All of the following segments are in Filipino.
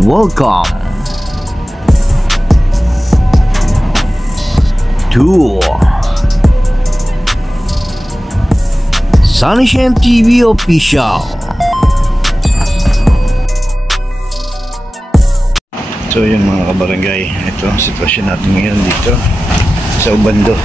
Welcome to Sunshine TV Official. So yun mga kabarangay, ito ang sitwasyon natin ngayon dito sa Ubando.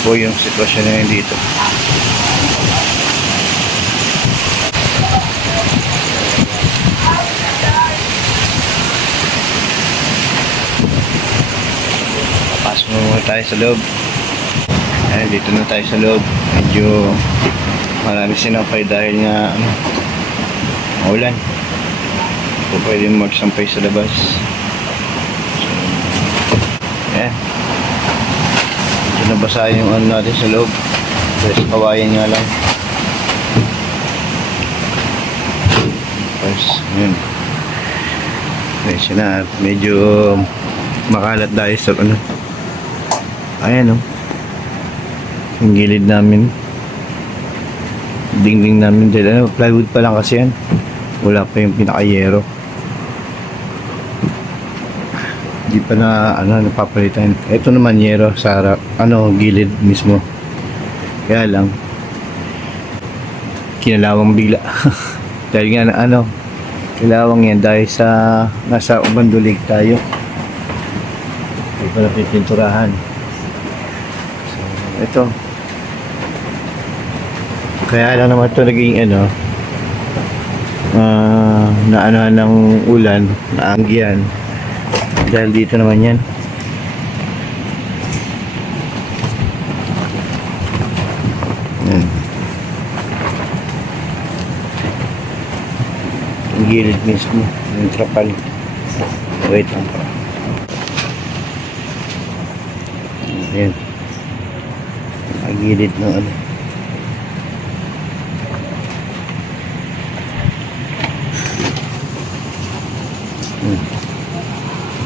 Po yung sitwasyon na yun dito. Pasok muna tayo sa loob. Ayan, dito na tayo sa loob. Medyo marami sinampay dahil nga maulan. Ito pwede magsampay sa labas. Ayan, nabasa yung ano natin sa loob. Kasi kawayan nga lang. Tapos yun, medyo makalat dahil sa ano. Ayan o, yung gilid namin, dingding namin dyan, plywood pa lang kasi yan, wala pa yung pinaka-yero. Hindi pa na napapalitan. Ito naman yero sa harap, gilid mismo. Kaya lang kinalawang bigla. Dahil nga kinalawang yan dahil sa nasa Ubando Lake tayo. Hindi pa napipinturahan. So, ito. Kaya lang naman ito naging naanohan ng ulan, naanggihan. Dahil dito naman yan. gilid mismo yung trapal. Wait lang pa. Ayan. Gilid ng ano.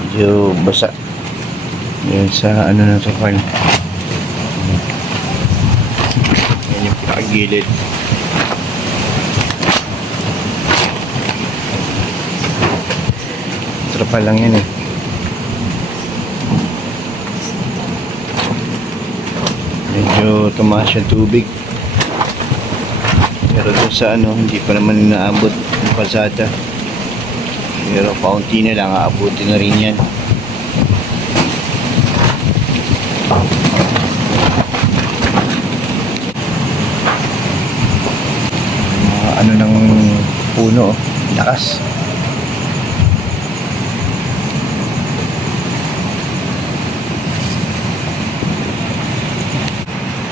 Medyo basa. Yan sa ano ng trapal. Yan yung pinakagilid. Trapal lang yan eh. Medyo tumaas yung tubig. Pero dun sa ano, hindi pa naman inaabot yung pasada. Pero kaunti na lang, aabutin na rin yan. Ano ng puno, lakas.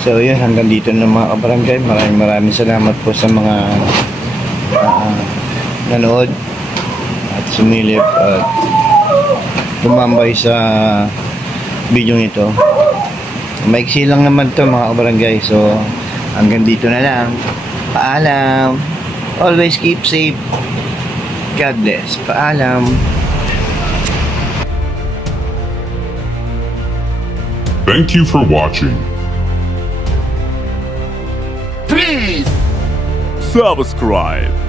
So yun, hanggang dito na mga kabarangay. Maraming salamat po sa mga nanood at sumilip at tumambay sa video nito. Maiksi lang naman to mga kabarangay. So hanggang dito na lang. Paalam. Always keep safe. God bless. Paalam. Thank you for watching. Please subscribe.